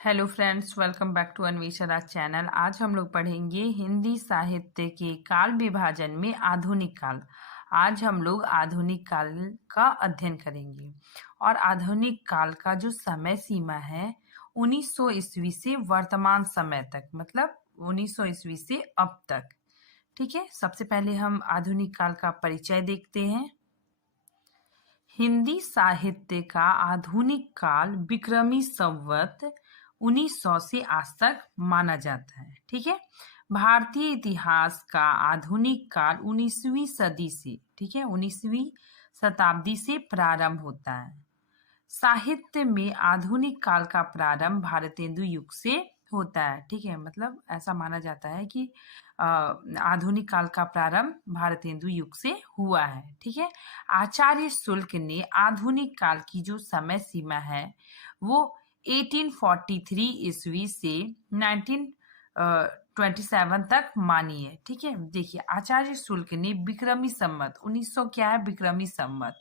Hello friends, welcome back to Anvesha channel. आज हम लोग पढ़ेंगे हिंदी साहित्य के काल विभाजन में आधुनिक काल। आज हम लोग आधुनिक काल का अध्ययन करेंगे और आधुनिक काल का जो समय सीमा है 1900 ईस्वी से वर्तमान समय तक, मतलब 1900 ईस्वी से अब तक। ठीक है, सबसे पहले हम आधुनिक काल का परिचय देखते हैं। हिंदी साहित्य का आधुनिक काल विक्रमी संवत 1900 से आज तक माना जाता है। ठीक है, भारतीय इतिहास का आधुनिक काल 19वीं सदी से, ठीक है, 19वीं शताब्दी से प्रारंभ होता है। साहित्य में आधुनिक काल का प्रारंभ भारतेंदु युग से होता है। ठीक है, मतलब ऐसा माना जाता है कि आधुनिक काल का प्रारंभ भारतेंदु युग से हुआ है। ठीक है, आचार्य शुल्क ने आधुनिक काल की जो समय सीमा है वो 1843 ईस्वी से 1927 तक मानी है। ठीक है, देखिए आचार्य शुल्क ने विक्रमी संवत 1900 क्या है, विक्रमी संवत।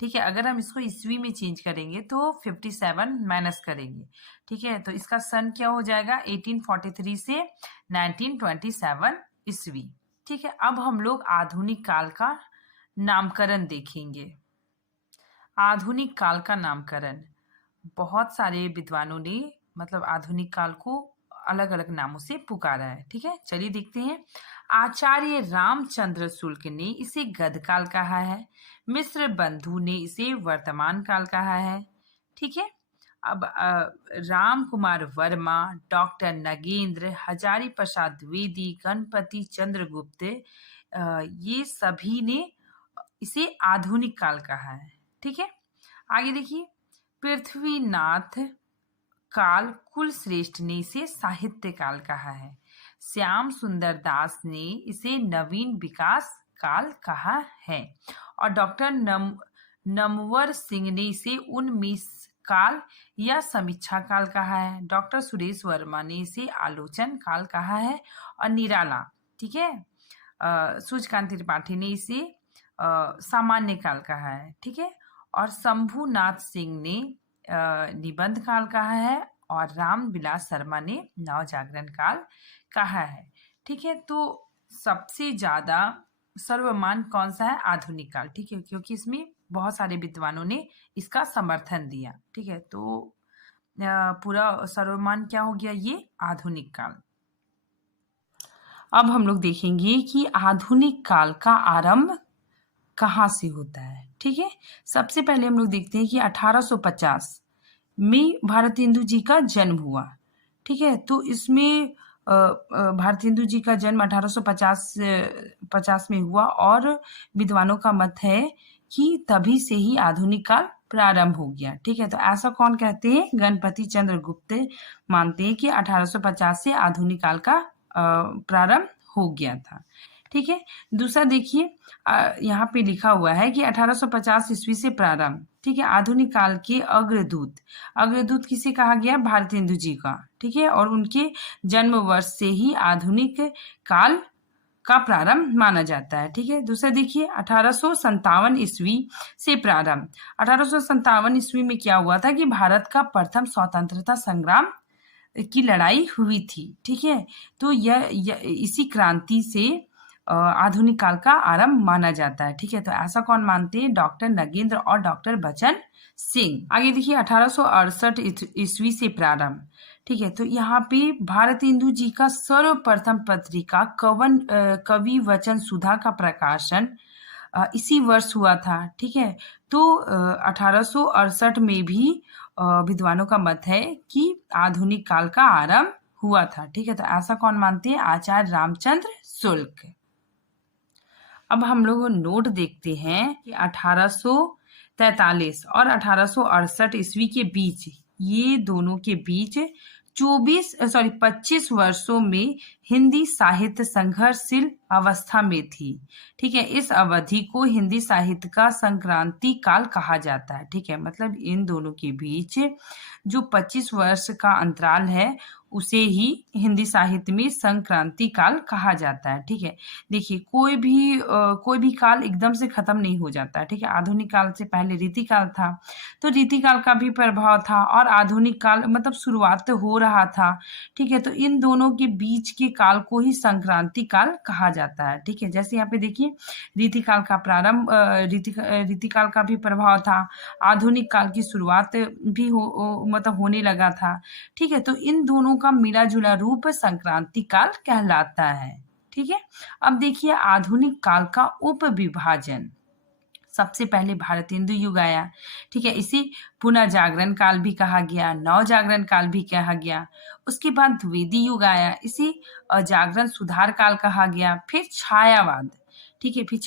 ठीक है, अगर हम इसको ईस्वी में चेंज करेंगे तो 57 माइनस करेंगे। ठीक है, तो इसका सन क्या हो जाएगा, 1843 से 1927 ईस्वी। ठीक है, अब हम लोग आधुनिक काल का नामकरण देखेंगे। आधुनिक काल का नामकरण बहुत सारे विद्वानों ने मतलब आधुनिक काल को अलग अलग नामों से पुकारा है। ठीक है, चलिए देखते हैं। आचार्य रामचंद्र शुक्ल ने इसे गदकाल कहा है। मिश्र बंधु ने इसे वर्तमान काल कहा है। ठीक है, अब राम कुमार वर्मा, डॉक्टर नगेंद्र, हजारी प्रसाद द्विवेदी, गणपति चंद्रगुप्त, ये सभी ने इसे आधुनिक काल कहा है। ठीक है, आगे देखिए। पृथ्वीनाथ काल कुलश्रेष्ठ ने इसे साहित्य काल कहा है। श्याम सुंदर दास ने इसे नवीन विकास काल कहा है और डॉक्टर नमवर सिंह ने इसे उन्मीस काल या समीक्षा काल कहा है। डॉक्टर सुरेश वर्मा ने इसे आलोचन काल कहा है और निराला, ठीक है, सूर्यकांत त्रिपाठी ने इसे सामान्य काल कहा है। ठीक है, और शंभुनाथ सिंह ने निबंध काल कहा है और राम विलास शर्मा ने नव जागरण काल कहा है। ठीक है, तो सबसे ज्यादा सर्वमान्य कौन सा है, आधुनिक काल। ठीक है, क्योंकि इसमें बहुत सारे विद्वानों ने इसका समर्थन दिया। ठीक है, तो पूरा सर्वमान्य क्या हो गया, ये आधुनिक काल। अब हम लोग देखेंगे कि आधुनिक काल का आरंभ कहाँ से होता है। ठीक है, सबसे पहले हम लोग देखते हैं कि 1850 में भारतेंदु जी का जन्म हुआ। ठीक है, तो इसमें भारतेंदु जी का जन्म 1850 में हुआ और विद्वानों का मत है कि तभी से ही आधुनिक काल प्रारंभ हो गया। ठीक है, तो ऐसा कौन कहते हैं, गणपति चंद्रगुप्त मानते हैं कि 1850 से आधुनिक काल का प्रारंभ हो गया था। ठीक है, दूसरा देखिए, यहाँ पे लिखा हुआ है कि 1850 ईस्वी से प्रारंभ। ठीक है, आधुनिक काल के अग्रदूत किसे कहा गया, भारतेंदु जी का। ठीक है, और उनके जन्म वर्ष से ही आधुनिक काल का प्रारंभ माना जाता है। ठीक है, दूसरा देखिए, 1857 ईस्वी से प्रारंभ। 1857 ईस्वी में क्या हुआ था कि भारत का प्रथम स्वतंत्रता संग्राम की लड़ाई हुई थी। ठीक है, तो यह इसी क्रांति से आधुनिक काल का आरंभ माना जाता है। ठीक है, तो ऐसा कौन मानते हैं, डॉक्टर नगेंद्र और डॉक्टर बचन सिंह। आगे देखिए, 1868 ईस्वी से प्रारंभ। ठीक है, तो यहाँ पे भारतेंदु जी का सर्वप्रथम पत्रिका कवि वचन सुधा का प्रकाशन इसी वर्ष हुआ था। ठीक है, तो 1868 में भी विद्वानों का मत है कि आधुनिक काल का आरंभ हुआ था। ठीक है, तो ऐसा कौन मानते हैं, आचार्य रामचंद्र शुक्ल। अब हम लोग नोट देखते हैं कि 1843 और 1868 ईस्वी के बीच, ये दोनों के बीच 25 वर्षों में हिंदी साहित्य संघर्षशील अवस्था में थी। ठीक है, इस अवधि को हिंदी साहित्य का संक्रांति काल कहा जाता है। ठीक है, मतलब इन दोनों के बीच जो 25 वर्ष का अंतराल है उसे ही हिंदी साहित्य में संक्रांति काल कहा जाता है। ठीक है, देखिए कोई भी काल एकदम से खत्म नहीं हो जाता है। ठीक है, आधुनिक काल से पहले रीति काल था, तो रीति काल का भी प्रभाव था और आधुनिक काल मतलब शुरुआत तो हो रहा था। ठीक है, तो इन दोनों के बीच के काल को ही संक्रांति काल कहा जाता है। ठीक है, जैसे यहाँ पे देखिए रीति काल का प्रारंभ रीति काल का भी प्रभाव था, आधुनिक काल की शुरुआत भी मतलब होने लगा था। ठीक है, तो इन दोनों का मिला जुला रूप संक्रांति काल कहलाता है। ठीक है, अब देखिए आधुनिक काल का उप विभाजन। सबसे पहले भारतेंदु युग आया। ठीक है, इसे पुनर्जागरण काल भी कहा गया, नवजागरण काल भी कहा गया। उसके बाद द्विवेदी युग आया, इसे जागरण सुधार काल कहा गया। फिर छायावाद। ठीक है, फिर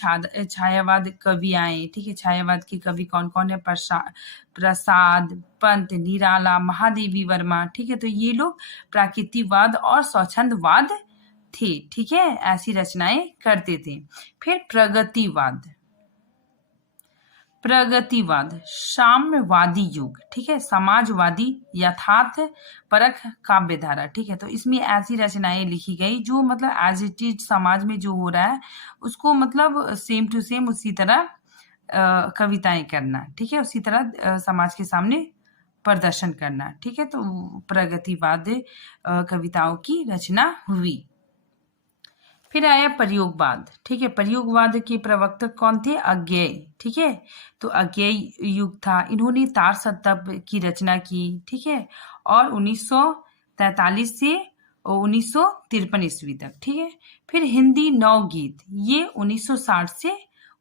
छायावाद कवि आए। ठीक है, छायावाद के कवि कौन कौन है? प्रसाद, पंत, निराला, महादेवी वर्मा। ठीक है, तो ये लोग प्राकृतिकवाद और स्वच्छंदवाद थे। ठीक है, ऐसी रचनाएं करते थे। फिर प्रगतिवाद, साम्यवादी युग। ठीक है, समाजवादी, यथार्थ परख काव्यधारा। ठीक है, तो इसमें ऐसी रचनाएं लिखी गई जो मतलब एज इट इज समाज में जो हो रहा है उसको मतलब सेम टू सेम उसी तरह कविताएं करना। ठीक है, उसी तरह समाज के सामने प्रदर्शन करना। ठीक है, तो प्रगतिवाद कविताओं की रचना हुई। फिर आया प्रयोगवाद। ठीक है, प्रयोगवाद के प्रवक्ता कौन थे? अज्ञेय। ठीक है, तो अज्ञेय युग था, इन्होंने तार सप्तक की रचना की। ठीक है, और 1943 से 1953 ईस्वी तक। ठीक है, फिर हिंदी नवगीत, ये 1960 से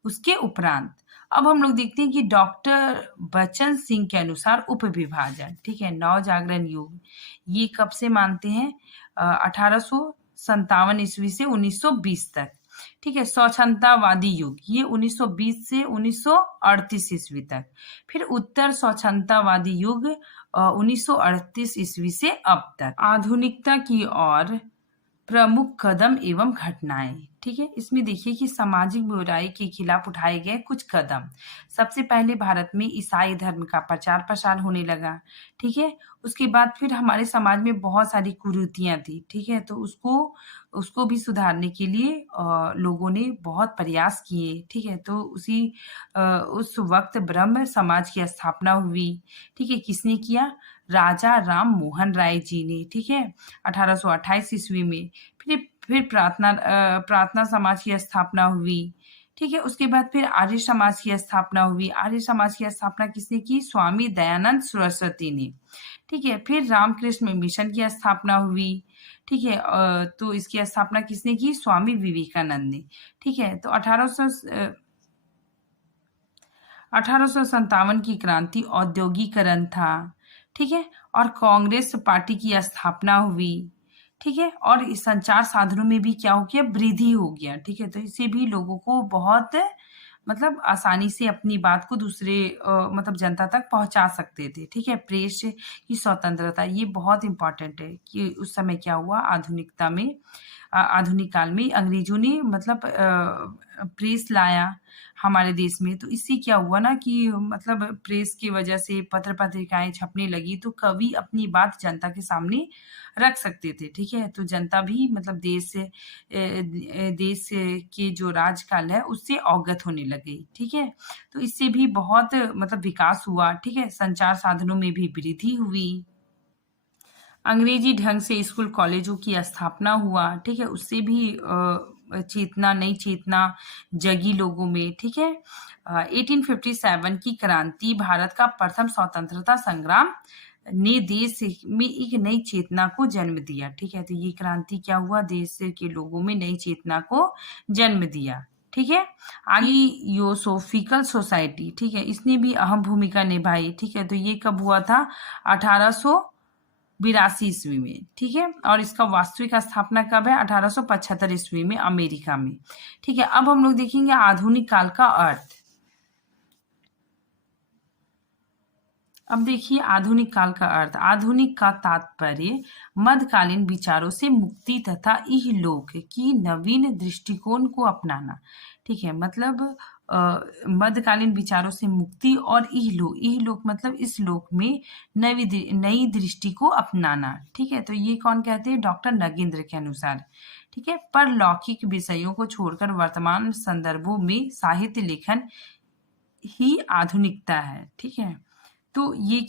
उसके उपरांत। अब हम लोग देखते हैं कि डॉक्टर बच्चन सिंह के अनुसार उप विभाजन। ठीक है, नवजागरण युग ये कब से मानते हैं? 1857 ईस्वी से 1920 तक। ठीक है, स्वच्छंदतावादी युग ये 1920 से 1938 ईस्वी तक। फिर उत्तर स्वच्छंदतावादी युग 1938 ईस्वी से अब तक। आधुनिकता की ओर प्रमुख कदम एवं घटनाएं। ठीक है, इसमें देखिए कि सामाजिक बुराई के खिलाफ उठाए गए कुछ कदम। सबसे पहले भारत में ईसाई धर्म का प्रचार प्रसार होने लगा। ठीक है, उसके बाद फिर हमारे समाज में बहुत सारी कुरीतियां थी। ठीक है, तो उसको भी सुधारने के लिए लोगों ने बहुत प्रयास किए। ठीक है, तो उस वक्त ब्रह्म समाज की स्थापना हुई। ठीक है, किसने किया? राजा राम मोहन राय जी ने। ठीक है, 1828 ईस्वी में। फिर प्रार्थना समाज की स्थापना हुई। ठीक है, उसके बाद फिर आर्य समाज की स्थापना हुई। आर्य समाज की स्थापना किसने की? स्वामी दयानंद सरस्वती ने। ठीक है, फिर रामकृष्ण मिशन की स्थापना हुई। ठीक है, तो इसकी स्थापना किसने की? स्वामी विवेकानंद ने। ठीक है, तो 1857 की क्रांति औद्योगिकरण था। ठीक है, और कांग्रेस पार्टी की स्थापना हुई। ठीक है, और इस संचार साधनों में भी क्या हो गया? वृद्धि हो गया। ठीक है, तो इससे भी लोगों को बहुत मतलब आसानी से अपनी बात को दूसरे मतलब जनता तक पहुंचा सकते थे। ठीक है, प्रेस की स्वतंत्रता ये बहुत इंपॉर्टेंट है कि उस समय क्या हुआ आधुनिक काल में अंग्रेजों ने मतलब प्रेस लाया हमारे देश में। तो इससे क्या हुआ ना कि मतलब प्रेस की वजह से पत्र पत्रिकाएं छपने लगी, तो कवि अपनी बात जनता के सामने रख सकते थे। ठीक है, तो जनता भी मतलब देश के जो राजकाल है उससे अवगत होने लगे। ठीक है, तो इससे भी बहुत मतलब विकास हुआ। ठीक है, संचार साधनों में भी वृद्धि हुई। अंग्रेजी ढंग से स्कूल कॉलेजों की स्थापना हुआ। ठीक है, उससे भी नई चेतना जगी लोगों में। ठीक है, 1857 की क्रांति भारत का प्रथम स्वतंत्रता संग्राम ने देश में एक नई चेतना को जन्म दिया। ठीक है, तो ये क्रांति क्या हुआ? देश के लोगों में नई चेतना को जन्म दिया। ठीक है, आगे योसोफिकल सोसाइटी। ठीक है, इसने भी अहम भूमिका निभाई। ठीक है, तो ये कब हुआ था? 1882 ईस्वी में। ठीक है, और इसका वास्तविक स्थापना कब है? 1875 ईस्वी में अमेरिका में। ठीक है, अब हम लोग देखेंगे आधुनिक काल का अर्थ। अब देखिए आधुनिक काल का अर्थ। आधुनिक का तात्पर्य मध्यकालीन विचारों से मुक्ति तथा इहलोक की नवीन दृष्टिकोण को अपनाना। ठीक है, मतलब मध्यकालीन विचारों से मुक्ति और इहलोक मतलब इस लोक में नई दृष्टि को अपनाना। ठीक है, तो ये कौन कहते हैं? डॉक्टर नगेंद्र के अनुसार। ठीक है, परलौकिक विषयों को छोड़कर वर्तमान संदर्भों में साहित्य लेखन ही आधुनिकता है। ठीक है, तो ये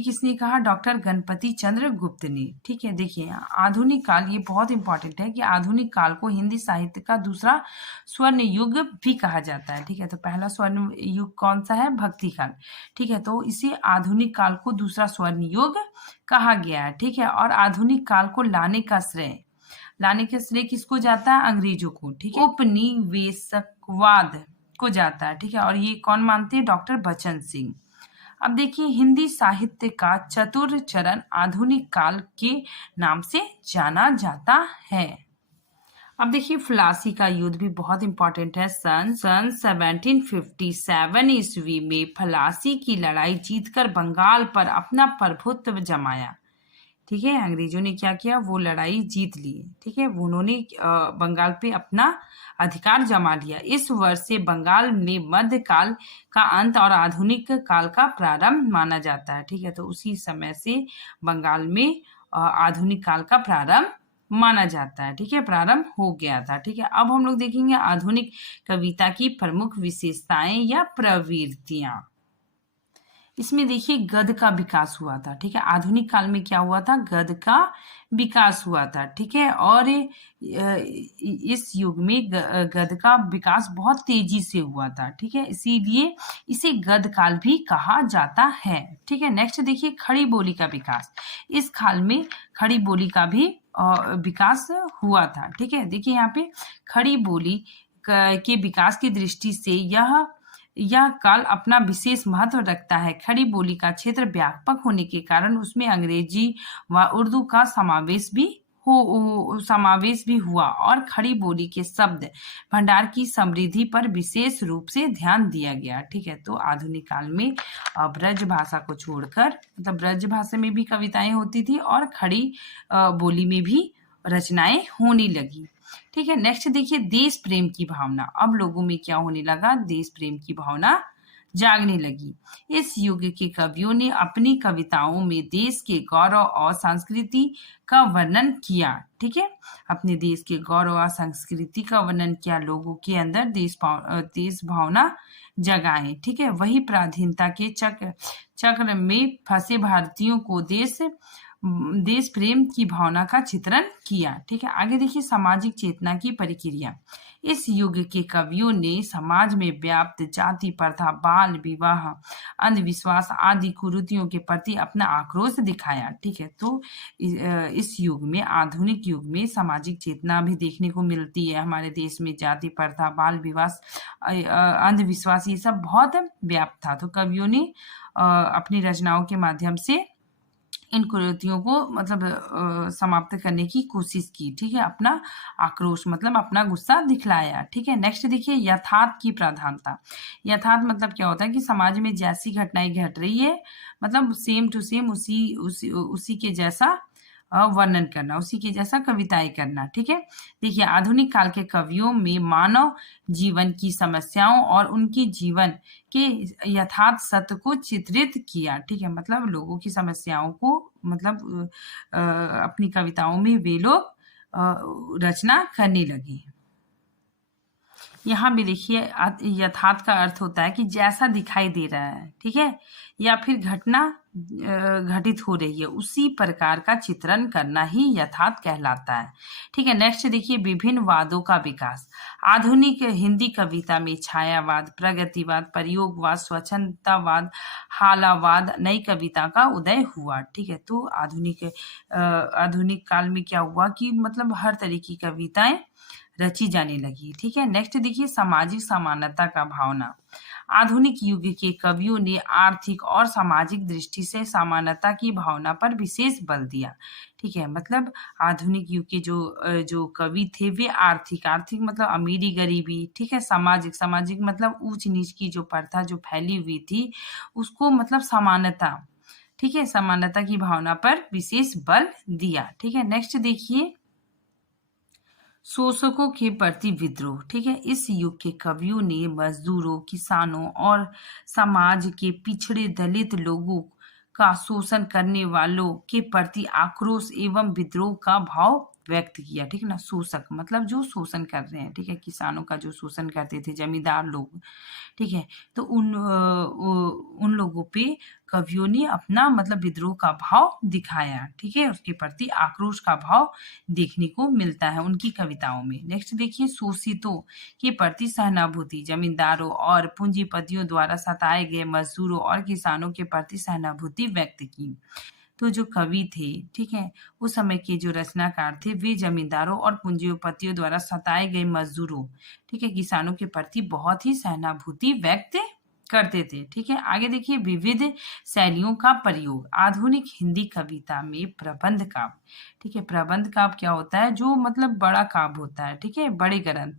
किसने कहा? डॉक्टर गणपति चंद्र गुप्त ने। ठीक है, देखिए आधुनिक काल, ये बहुत इंपॉर्टेंट है कि आधुनिक काल को हिंदी साहित्य का दूसरा स्वर्ण युग भी कहा जाता है। ठीक है, तो पहला स्वर्ण युग कौन सा है? भक्ति काल। ठीक है, तो इसे आधुनिक काल को दूसरा स्वर्ण युग कहा गया है। ठीक है, और आधुनिक काल को लाने का श्रेय किसको जाता है? अंग्रेजों को। ठीक है, उपनिवेशकवाद को जाता है। ठीक है, और ये कौन मानते हैं? डॉक्टर बचन सिंह। अब देखिए हिंदी साहित्य का चतुर चरण आधुनिक काल के नाम से जाना जाता है। अब देखिए फ्लासी का युद्ध भी बहुत इंपॉर्टेंट है। सन 1757 ईस्वी में फ्लासी की लड़ाई जीतकर बंगाल पर अपना प्रभुत्व जमाया। ठीक है, अंग्रेजों ने क्या किया? वो लड़ाई जीत ली। ठीक है, उन्होंने बंगाल पे अपना अधिकार जमा लिया। इस वर्ष से बंगाल में मध्यकाल का अंत और आधुनिक काल का प्रारंभ माना जाता है। ठीक है, तो उसी समय से बंगाल में आधुनिक काल का प्रारंभ माना जाता है। ठीक है, प्रारंभ हो गया था। ठीक है, अब हम लोग देखेंगे आधुनिक कविता की प्रमुख विशेषताएं या प्रवृत्तियां। इसमें देखिए गद्य का विकास हुआ था। ठीक है, आधुनिक काल में क्या हुआ था? गद्य का विकास हुआ था। ठीक है, और इस युग में गद्य का विकास बहुत तेजी से हुआ था। ठीक है, इसीलिए इसे गद्य काल भी कहा जाता है। ठीक है, नेक्स्ट देखिए खड़ी बोली का विकास। इस काल में खड़ी बोली का भी विकास हुआ था। ठीक है, देखिए यहाँ पे खड़ी बोली के विकास की दृष्टि से यह काल अपना विशेष महत्व रखता है। खड़ी बोली का क्षेत्र व्यापक होने के कारण उसमें अंग्रेजी व उर्दू का समावेश भी हुआ और खड़ी बोली के शब्द भंडार की समृद्धि पर विशेष रूप से ध्यान दिया गया। ठीक है, तो आधुनिक काल में ब्रज भाषा को छोड़कर मतलब ब्रज भाषा में भी कविताएं होती थी और खड़ी बोली में भी रचनाएं होने लगी। ठीक है, नेक्स्ट देखिए देश प्रेम की भावना। अब लोगों में क्या होने लगा? देश प्रेम की भावना जागने लगी। इस युग के कवियों ने अपनी कविताओं में देश के गौरव और संस्कृति का वर्णन किया। ठीक है, अपने देश के गौरव और संस्कृति का वर्णन किया, लोगों के अंदर देश भावना जगाए। ठीक है, वही पराधीनता के चक्र में फंसे भारतीयों को देश प्रेम की भावना का चित्रण किया। ठीक है, आगे देखिए सामाजिक चेतना की प्रक्रिया। इस युग के कवियों ने समाज में व्याप्त जाति प्रथा, बाल विवाह, अंधविश्वास आदि कुरीतियों के प्रति अपना आक्रोश दिखाया। ठीक है, तो इस युग में आधुनिक युग में सामाजिक चेतना भी देखने को मिलती है। हमारे देश में जाति प्रथा, बाल विवाह, अंधविश्वास ये सब बहुत व्याप्त था। तो कवियों ने अपनी रचनाओं के माध्यम से इन कुरीतियों को मतलब समाप्त करने की कोशिश की। ठीक है, अपना आक्रोश मतलब अपना गुस्सा दिखलाया। ठीक है, नेक्स्ट देखिए यथार्थ की प्रधानता। यथार्थ मतलब क्या होता है कि समाज में जैसी घटनाएं घट रही है मतलब सेम टू सेम उसी के जैसा वर्णन करना, उसी के जैसा कविताएं करना। ठीक है, देखिए आधुनिक काल के कवियों में मानव जीवन की समस्याओं और उनके जीवन के यथार्थ सत्य को चित्रित किया। ठीक है, मतलब लोगों की समस्याओं को मतलब अपनी कविताओं में वे लोग रचना करने लगे। यहाँ भी देखिए यथार्थ का अर्थ होता है कि जैसा दिखाई दे रहा है। ठीक है, या फिर घटना घटित हो रही है उसी प्रकार का चित्रण करना ही यथार्थ कहलाता है। ठीक है, नेक्स्ट देखिए विभिन्न वादों का विकास। आधुनिक हिंदी कविता में छायावाद, प्रगतिवाद, प्रयोगवाद, स्वच्छंदतावाद, हालावाद, नई कविता का उदय हुआ। ठीक है, तो आधुनिक काल में क्या हुआ कि मतलब हर तरह की कविताएं रची जाने लगी। ठीक है, नेक्स्ट देखिए सामाजिक समानता का भावना। आधुनिक युग के कवियों ने आर्थिक और सामाजिक दृष्टि से समानता की भावना पर विशेष बल दिया। ठीक है, मतलब आधुनिक युग के जो कवि थे वे आर्थिक मतलब अमीरी गरीबी। ठीक है, सामाजिक मतलब ऊंच नीच की जो प्रथा जो फैली हुई थी उसको मतलब समानता। ठीक है, समानता की भावना पर विशेष बल दिया। ठीक है, नेक्स्ट देखिए शोषकों के प्रति विद्रोह। ठीक है, इस युग के कवियों ने मजदूरों, किसानों और समाज के पिछड़े दलित लोगों का शोषण करने वालों के प्रति आक्रोश एवं विद्रोह का भाव व्यक्त किया। ठीक है ना, शोषक मतलब जो शोषण कर रहे हैं। ठीक है, किसानों का जो शोषण करते थे जमींदार लोग। ठीक है, तो उन लोगों पे कवियों ने अपना मतलब विद्रोह का भाव दिखाया। ठीक है, उसके प्रति आक्रोश का भाव देखने को मिलता है उनकी कविताओं में। नेक्स्ट देखिए, शोषितों के प्रति सहानुभूति। जमींदारों और पूंजीपतियों द्वारा सताए गए मजदूरों और किसानों के प्रति सहानुभूति व्यक्त की। तो जो कवि थे, ठीक है, उस समय के जो रचनाकार थे, वे जमींदारों और पूंजीपतियों द्वारा सताए गए मजदूरों, ठीक है, किसानों के प्रति बहुत ही सहानुभूति व्यक्त करते थे। ठीक है, आगे देखिए, विविध शैलियों का प्रयोग। आधुनिक हिंदी कविता में प्रबंध काव्य। ठीक है, प्रबंध काव्य क्या होता है? जो मतलब बड़ा काव्य होता है। ठीक है, बड़े ग्रंथ।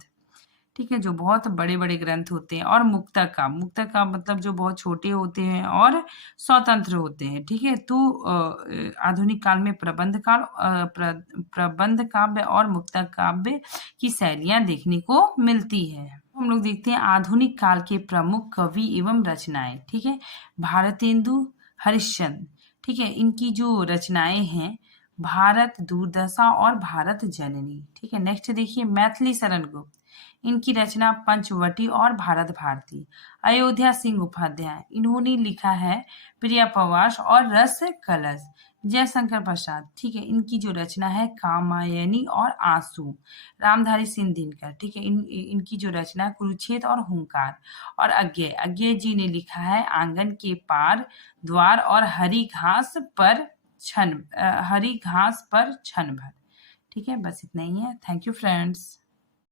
ठीक है, जो बहुत बड़े-बड़े ग्रंथ होते हैं। और मुक्तक काव्य। मुक्तक काव्य मतलब जो बहुत छोटे होते हैं और स्वतंत्र होते हैं। ठीक है, तो आधुनिक काल में प्रबंध काव्य और मुक्तक काव्य की शैलियां देखने को मिलती है। हम लोग देखते हैं आधुनिक काल के प्रमुख कवि एवं रचनाएं। ठीक है, भारतेंदु हरिश्चंद्र। ठीक है, इनकी जो रचनाएं हैं, भारत दुर्दशा और भारत जननी। ठीक है, नेक्स्ट देखिए, मैथिली शरण गुप्त। इनकी रचना पंचवटी और भारत भारती। अयोध्या सिंह उपाध्याय, इन्होंने लिखा है प्रिया प्रवास और रस कलश। जयशंकर प्रसाद, ठीक है, इनकी जो रचना है कामायनी और आंसू। रामधारी सिंह दिनकर, ठीक है, इनकी जो रचना है कुरुक्षेत्र और हुंकार। और अज्ञे जी ने लिखा है आंगन के पार द्वार और हरी घास पर क्षण भर। ठीक है, बस इतना ही है। Thank you friends.